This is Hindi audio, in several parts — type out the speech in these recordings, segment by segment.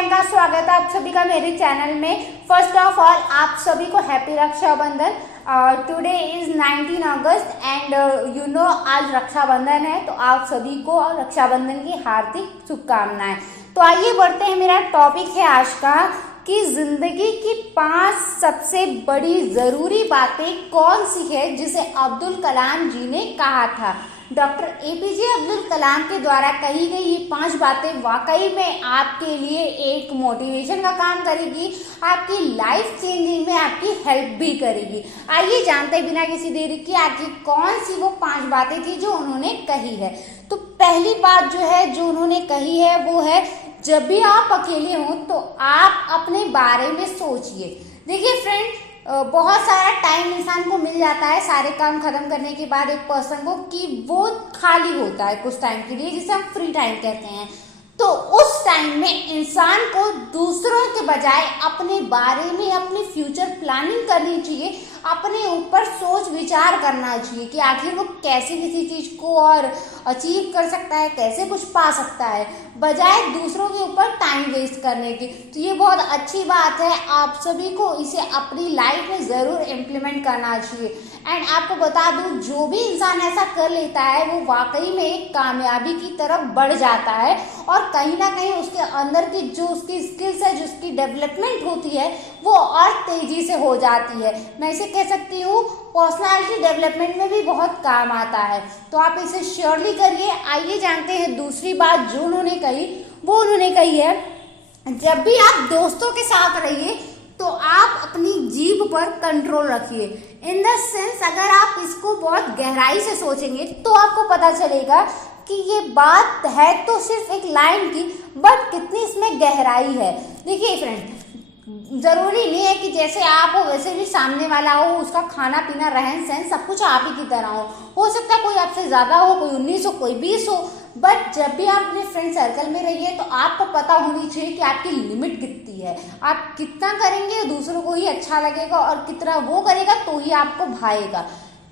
टाइम का स्वागत है आप सभी का मेरे चैनल में। फर्स्ट ऑफ ऑल आप सभी को happy Rakshabandhan. Today is 19 August and you know आज रक्षाबंधन है, तो आप सभी को रक्षाबंधन की हार्दिक शुभकामनाएं। तो आइए बढ़ते हैं। मेरा टॉपिक है आज का कि जिंदगी की 5 सबसे बड़ी जरूरी बातें कौन सी है जिसे अब्दुल कलाम जी ने कहा था। डॉक्टर एपीजे अब्दुल कलाम के द्वारा कही गई ये 5 बातें वाकई में आपके लिए एक मोटिवेशन का काम करेगी, आपकी लाइफ चेंजिंग में आपकी हेल्प भी करेगी। आइए जानते हैं बिना किसी देरी के आखिर कौन सी वो 5 बातें थी जो उन्होंने कही है। तो पहली बात जो उन्होंने कही है वो है, जब भी आप अकेले हों तो आप अपने बारे में सोचिए। देखिए फ्रेंड, बहुत सारा टाइम इंसान को मिल जाता है सारे काम खत्म करने के बाद एक पर्सन को कि वो खाली होता है कुछ टाइम के लिए, जिसे हम फ्री टाइम कहते हैं। तो उस टाइम में इंसान को दूसरों के बजाय अपने बारे में अपनी फ्यूचर प्लानिंग करनी चाहिए, अपने ऊपर सोच विचार करना चाहिए कि आखिर वो कैसे किसी चीज को और अचीव कर सकता है, कैसे कुछ पा सकता है, बजाय दूसरों के ऊपर टाइम वेस्ट करने की। तो ये बहुत अच्छी बात है, आप सभी को इसे अपनी लाइफ में जरूर इम्प्लीमेंट करना चाहिए। एंड आपको बता दूं, जो भी इंसान ऐसा कर लेता है वो वाकई में एक कामयाबी की तरफ बढ़ जाता है और कहीं ना कहीं उसके अंदर की जो उसकी स्किल्स है, जो उसकी डेवलपमेंट होती है वो और तेजी से हो जाती है। मैं इसे कह सकती हूँ पर्सनालिटी डेवलपमेंट में भी बहुत काम आता है, तो आप इसे श्योरली करिए। आइए जानते हैं दूसरी बात जो उन्होंने कही। वो उन्होंने कही है, जब भी आप दोस्तों के साथ रहिए तो आप अपनी जीभ पर कंट्रोल रखिए। इन द सेंस, अगर आप इसको बहुत गहराई से सोचेंगे तो आपको पता चलेगा कि ये बात है तो सिर्फ एक लाइन की, बट कितनी इसमें गहराई है। देखिए फ्रेंड, जरूरी नहीं है कि जैसे आप हो वैसे भी सामने वाला हो, उसका खाना पीना रहन सहन सब कुछ आप ही की तरह हो सकता है कोई आपसे ज्यादा हो, कोई 19 हो, कोई 20 हो, बट जब भी आप अपने फ्रेंड सर्कल में रहिए तो आपको पता होनी चाहिए कि आपकी लिमिट कितनी है। आप कितना करेंगे दूसरों को ही अच्छा लगेगा और कितना वो करेगा तो ही आपको भाएगा।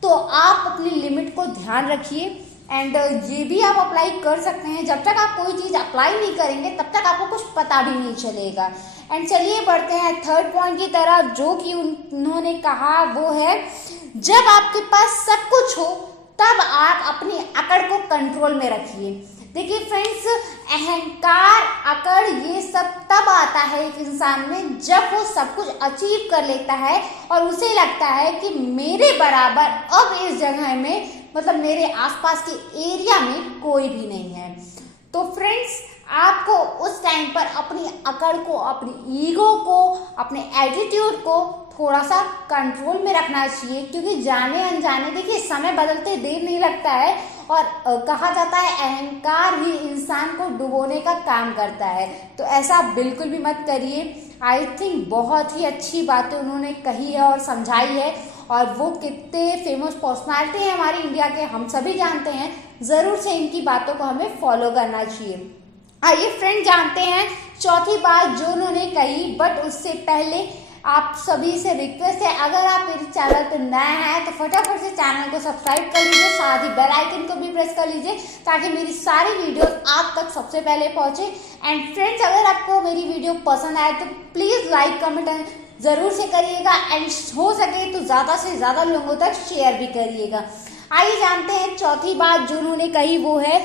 तो आप अपनी लिमिट को ध्यान रखिए एंड ये भी आप अप्लाई कर सकते हैं। जब तक आप कोई चीज अप्लाई नहीं करेंगे तब तक आपको कुछ पता भी नहीं चलेगा। एंड चलिए बढ़ते हैं थर्ड पॉइंट की तरफ, जो कि उन्होंने कहा वो है, जब आपके पास सब कुछ हो तब आप अपनी अकड़ को कंट्रोल में रखिए। देखिए फ्रेंड्स, अहंकार, अकड़ ये सब तब आता है एक इंसान में जब वो सब कुछ अचीव कर लेता है और उसे लगता है कि मेरे बराबर अब इस जगह में, मतलब मेरे आसपास के एरिया में कोई भी नहीं है। तो फ्रेंड्स, आपको उस टाइम पर अपनी अकड़ को, अपनी ईगो को, अपने एटीट्यूड को थोड़ा सा कंट्रोल में रखना चाहिए, क्योंकि जाने अनजाने, देखिए समय बदलते देर नहीं लगता है और कहा जाता है अहंकार ही इंसान को डुबोने का काम करता है। तो ऐसा बिल्कुल भी मत करिए। आई थिंक बहुत ही अच्छी बातें उन्होंने कही है और समझाई है, और वो कितने फेमस पर्सनालिटी है हमारी इंडिया के, हम सभी जानते हैं। जरूर से इनकी बातों को हमें फॉलो करना चाहिए। आइए फ्रेंड जानते हैं चौथी बात जो उन्होंने कही, बट उससे पहले आप सभी से रिक्वेस्ट है, अगर आप मेरे चैनल पर नए हैं तो फटाफट से चैनल को सब्सक्राइब कर लीजिए, साथ ही बेल आइकन को भी प्रेस कर लीजिए ताकि मेरी सारी वीडियोस आप तक सबसे पहले पहुंचे। एंड फ्रेंड्स, अगर आपको मेरी वीडियो पसंद आए तो प्लीज लाइक कमेंट जरूर से करिएगा एंड हो सके तो ज्यादा से ज्यादा लोगों तक शेयर भी करिएगा। आइए जानते हैं चौथी बात जो उन्होंने कही वो है,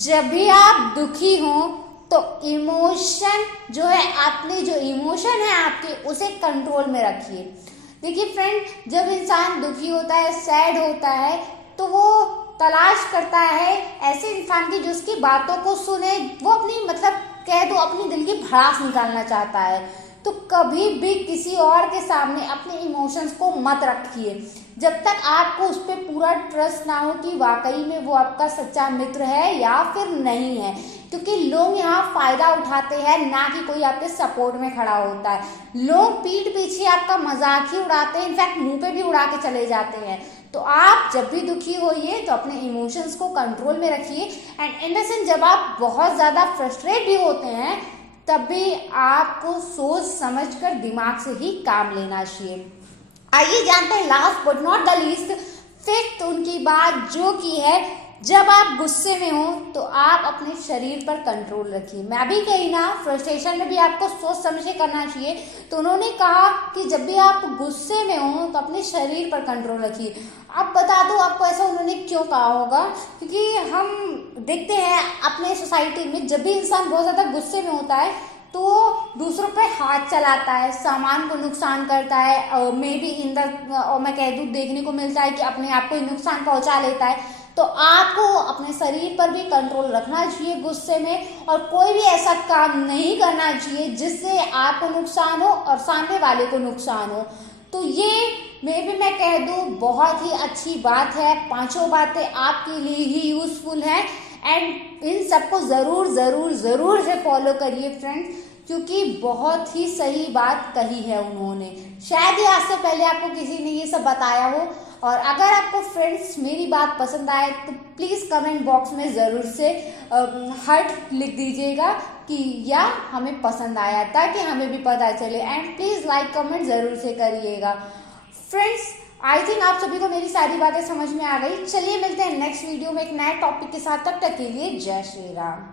जब भी आप दुखी हों तो इमोशन जो है, अपने जो इमोशन है आपके, उसे कंट्रोल में रखिए। देखिए फ्रेंड, जब इंसान दुखी होता है, सैड होता है, तो वो तलाश करता है ऐसे इंसान की जो उसकी बातों को सुने, वो अपनी, मतलब कह दो अपनी दिल की भड़ास निकालना चाहता है। तो कभी भी किसी और के सामने अपने इमोशंस को मत रखिए जब तक आपको उस पर पूरा ट्रस्ट ना हो कि वाकई में वो आपका सच्चा मित्र है या फिर नहीं है, क्योंकि लोग यहाँ फायदा उठाते हैं, ना कि कोई आपके सपोर्ट में खड़ा होता है। लोग पीठ पीछे आपका मजाक ही उड़ाते हैं, इनफैक्ट मुंह पे भी उड़ा के चले जाते हैं। तो आप जब भी दुखी होइए तो अपने इमोशंस को कंट्रोल में रखिए। एंड इन द सेंस, जब आप बहुत ज्यादा फ्रस्ट्रेट भी होते हैं तब भी आपको सोच समझकर दिमाग से ही काम लेना चाहिए। आइए जानते हैं last but not the least fifth उनकी बात, जो की है, जब आप गुस्से में हो तो आप अपने शरीर पर कंट्रोल रखिए। मैं भी कही ना, फ्रस्ट्रेशन में भी आपको सोच समझ के करना चाहिए। तो उन्होंने कहा कि जब भी आप गुस्से में हो तो अपने शरीर पर कंट्रोल रखिए। अब बता दो आपको ऐसा उन्होंने क्यों कहा होगा, क्योंकि हम देखते हैं अपने सोसाइटी में जब भी इंसान बहुत ज़्यादा गुस्से में होता है तो दूसरों पे हाथ चलाता है, सामान को नुकसान करता है, मे बी इन द मैं कह दूँ देखने को मिलता है कि अपने आप को नुकसान पहुंचा लेता है। तो आपको अपने शरीर पर भी कंट्रोल रखना चाहिए गुस्से में, और कोई भी ऐसा काम नहीं करना चाहिए जिससे आपको नुकसान हो और सामने वाले को नुकसान हो। तो ये मैं कह दूँ बहुत ही अच्छी बात है। पांचों बातें आपके लिए ही यूजफुल हैं एंड इन सबको ज़रूर ज़रूर ज़रूर से फॉलो करिए फ्रेंड्स, क्योंकि बहुत ही सही बात कही है उन्होंने। शायद ही आज से पहले आपको किसी ने ये सब बताया हो। और अगर आपको फ्रेंड्स मेरी बात पसंद आए तो प्लीज़ कमेंट बॉक्स में ज़रूर से हार्ट लिख दीजिएगा कि या हमें पसंद आया, ताकि हमें भी पता चले। एंड प्लीज़ लाइक कमेंट ज़रूर से करिएगा फ्रेंड्स। आई थिंक आप सभी को मेरी सारी बातें समझ में आ गई। चलिए मिलते हैं नेक्स्ट वीडियो में एक नए टॉपिक के साथ। तब तक के लिए जय श्री राम।